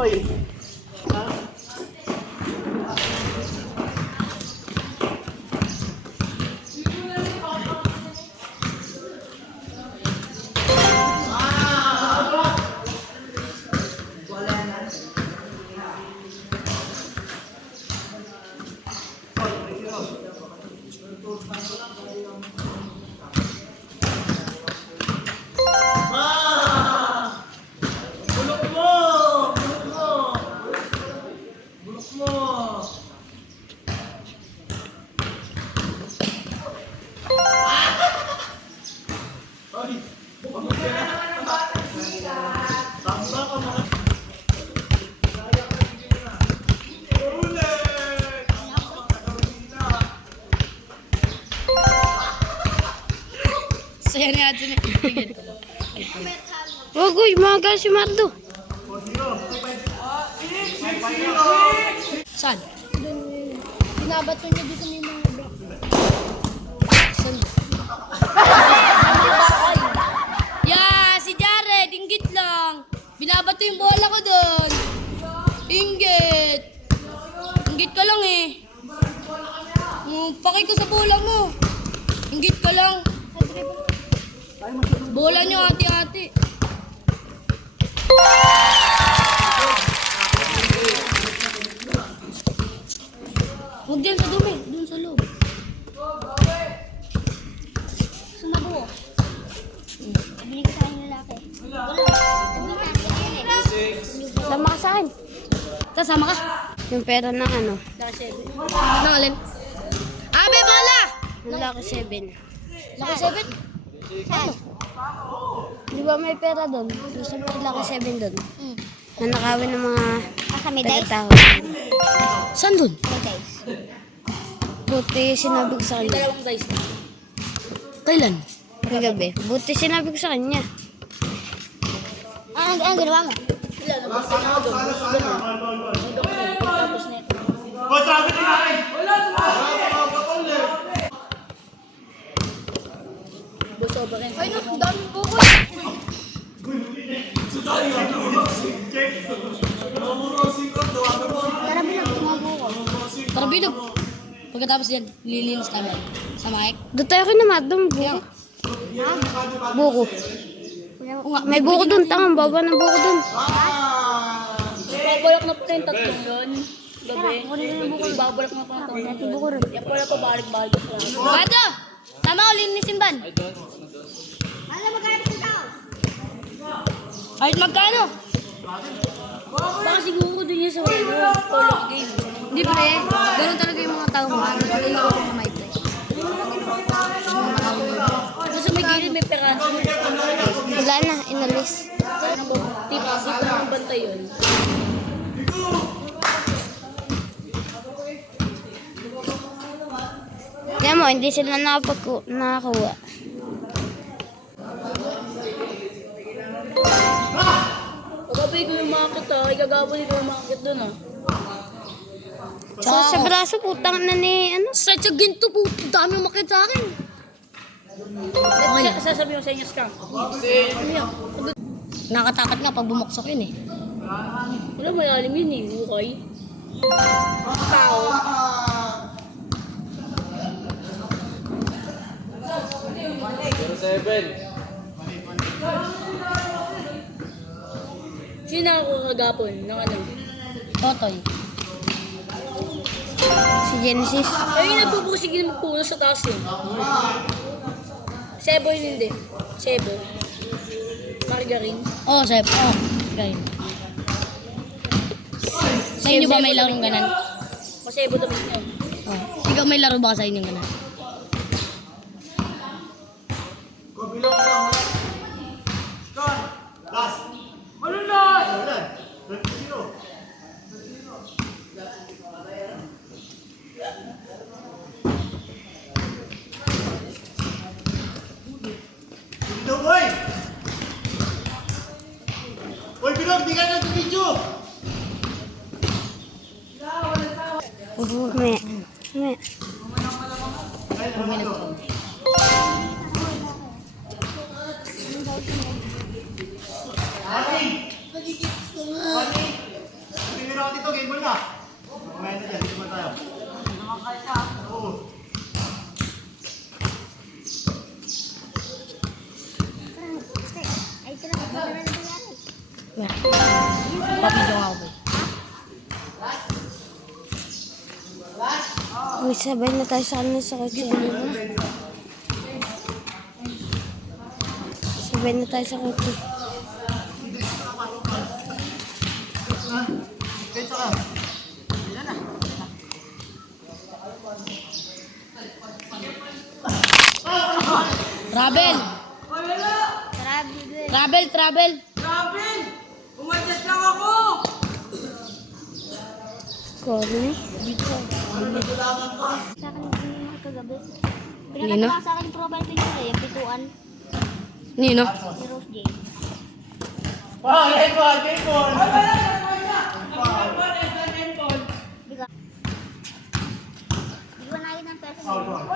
Oy. Saya ni aja ni. Wag, uy, mga si Mardo. Saan? Binabato niya dito sa mga block. Saan? Yeah, si Jared, inggit lang. Binabato yung bola ko doon. Inggit. Inggit ka lang eh. Pakay ko sa bola mo. Inggit ka lang. Bola nyo ate-ate. Huwag dyan sa dumi. Doon sa loob. Sumabuo. Bili ko sa akin lalaki. Sama ka sa akin. Kasama ka. Yung pera ng ano? Nang alin? Abe, bola! Yung Lucky 7. Laki 7? Ano? Di ba may pera doon? Gusto mo yung Lucky 7 doon? Nanakawin ng mga taga-tao. Saan doon? May dice. Buti sinabi ko sa kanya. Dalawang dice. Kailan? Kagabi. Buti sinabi ko sa kanya. Ano ginawa mo? Ay, no, dami buko. Para bilang tumabuo ko. Tara, bilog. Pagkatapos yan, lilinis namin. Sa mic. Doon tayo kay namadong buko. Buko. May buko doon. Tangang baba ng buko doon. Babalak na po na yung tatlong yun. Gabi. Babalak na po na ito. Buko rin. Yan po na po, balik-balik. Bado! Tama ko, linisin ban. Kahit magkano? Baka siguro dun yun sa polo game. Hindi pre, ganun talaga yung mga tao mo. Nalilaro ko sa may pre. Doon sa may gilid may peranto. Wala na. Inalis. Tip, dito ng bantay yun. Kaya mo, hindi sila nakakuha. Pagkabay ko yung market igagawa nito yung market doon Sa braso, putang na ni, ano? Sa ginto po, dami yung makita sa akin. Sasabihin ko sa inyo, Scam. Nakatakot nga pag bumuksak yun eh. Wala, malalim yun eh, hukay. Tao. Sino ako kagapon ng ano? Totoy. Si Genesis. Ay, yung nagpupusig yung magpuno sa taas yun. Sebo yun hindi. Sebo. Margarine. Oo, sebo. Oo, margarine. Sa inyo ba may larong ganan? Masebo dapat yun. Oh. Ikaw may laro ba sa inyo ganan? Hoy, Bilog, di ka nag-video! May. na ako dito, game ball na. Kumain na dyan, dito ba tayo? Oo. Ay, ito na. Ito na nangyari. Papidyo nga ako. Uy, sabay na tayo sa kanila sa kotse. Sabay na tayo sa kotse. Pensa ka. Travel! Travel. Travel! Umadjust lang ako! Kone. Dito. Sa akin yung mga kagabi. Nino? Pinakatawa sa akin yung profile picture eh. Yung pituan Nino? ni Rose J. Wow, game ball, game ball. Di ba nakita ng person? Foul, foul.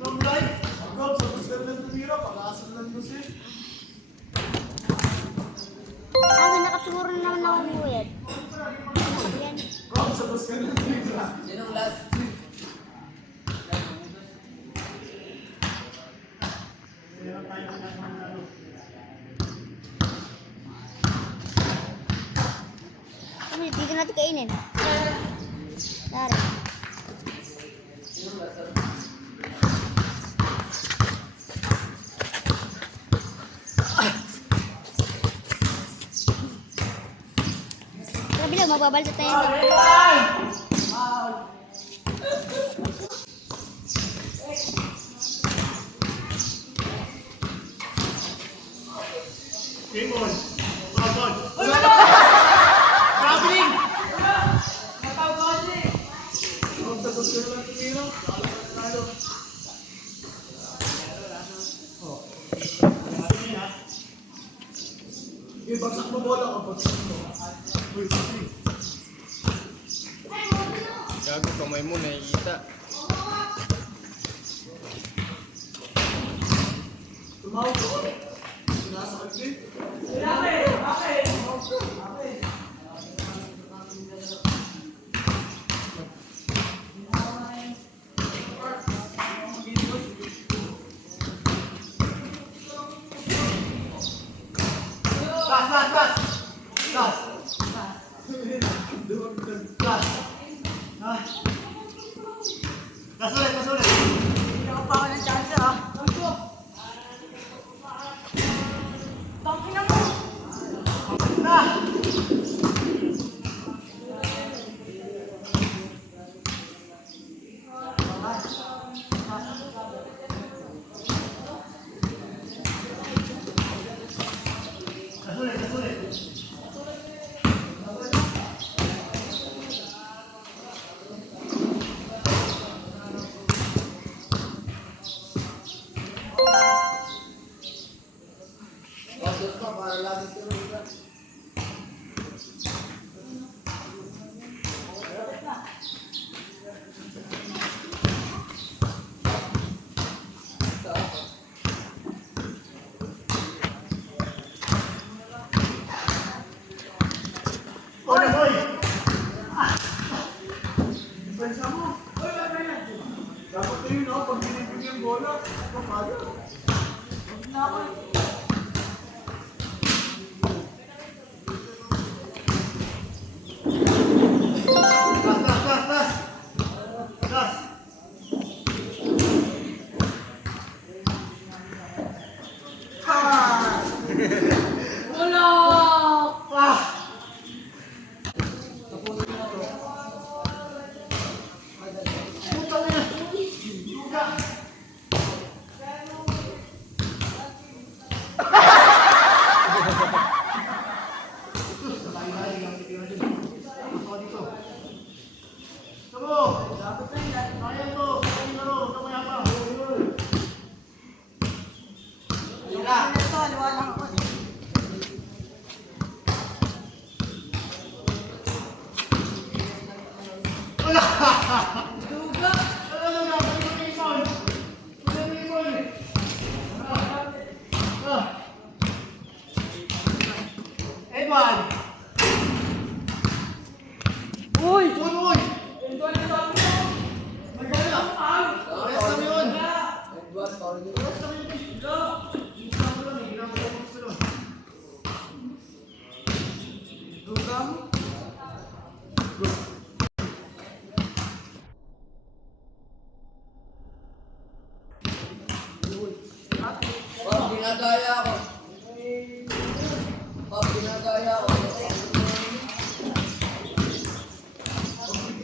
Tumlay. Agad, sa gusto lang tumira, pag-asal lang kasi. Ah, nakasiguro na naman ako buyad. Yan. Agad, sa gusto lang tumira. Ano, dito natin kainin. Tara. Sabi lang, magbabalta tayo. Game ball. Foul, foul. Traveling. Agad, sa gusto lang tumira. Talo. Bagsak mo bola ka, bagsak mo. Uy, uy. Gago, kamay mo, nakikita. Tumawag ko. Sinasakit din. Gas, gas, gas. Gas. Gas. Ah. Gas ulit, gas ulit. Hindi ako pa ako ng chance ah. Tangina mo! Na. Gas ulit, gas ulit. Hoy, hoy. Pensa mo. Dapat yun, no? Pag binibig yung bola, kapag. Gas, gas, gas, gas. Gas. Ah! Wala! Ah! Putang ina. Duga. Tamo. Kaya to. Kaya laro. Kamaya pa. Ito, aliwa lang ako. Wala. one. Uy! Uy!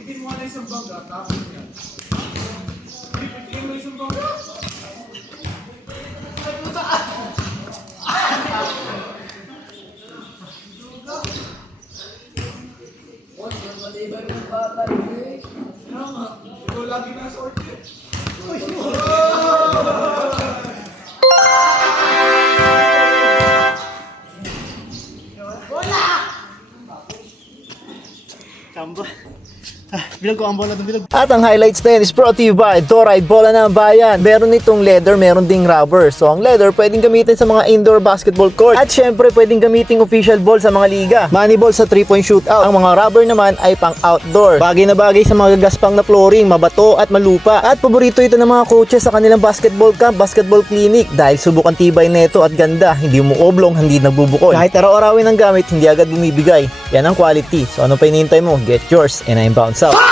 Pipiliin mo na isang bangga, tapos yan. Pipiliin mo isang bangga. Ikaw lagi nasa orchid. At ang highlights na yun is brought to you by Doride Bola ng Bayan. Meron itong leather, meron ding rubber. So ang leather pwedeng gamitin sa mga indoor basketball court. At syempre pwedeng gamitin official ball sa mga liga. Money ball sa 3-point shootout. Ang mga rubber naman ay pang outdoor. Bagay na bagay sa mga gagaspang na flooring, mabato at malupa. At paborito ito ng mga coaches sa kanilang basketball camp, basketball clinic. Dahil subukan tibay neto at ganda. Hindi umuoblong, hindi nagbubukol. Kahit araw-arawin ang gamit, hindi agad bumibigay. Yan ang quality. So ano pa hinihintay mo? Get yours and I'm bounce out.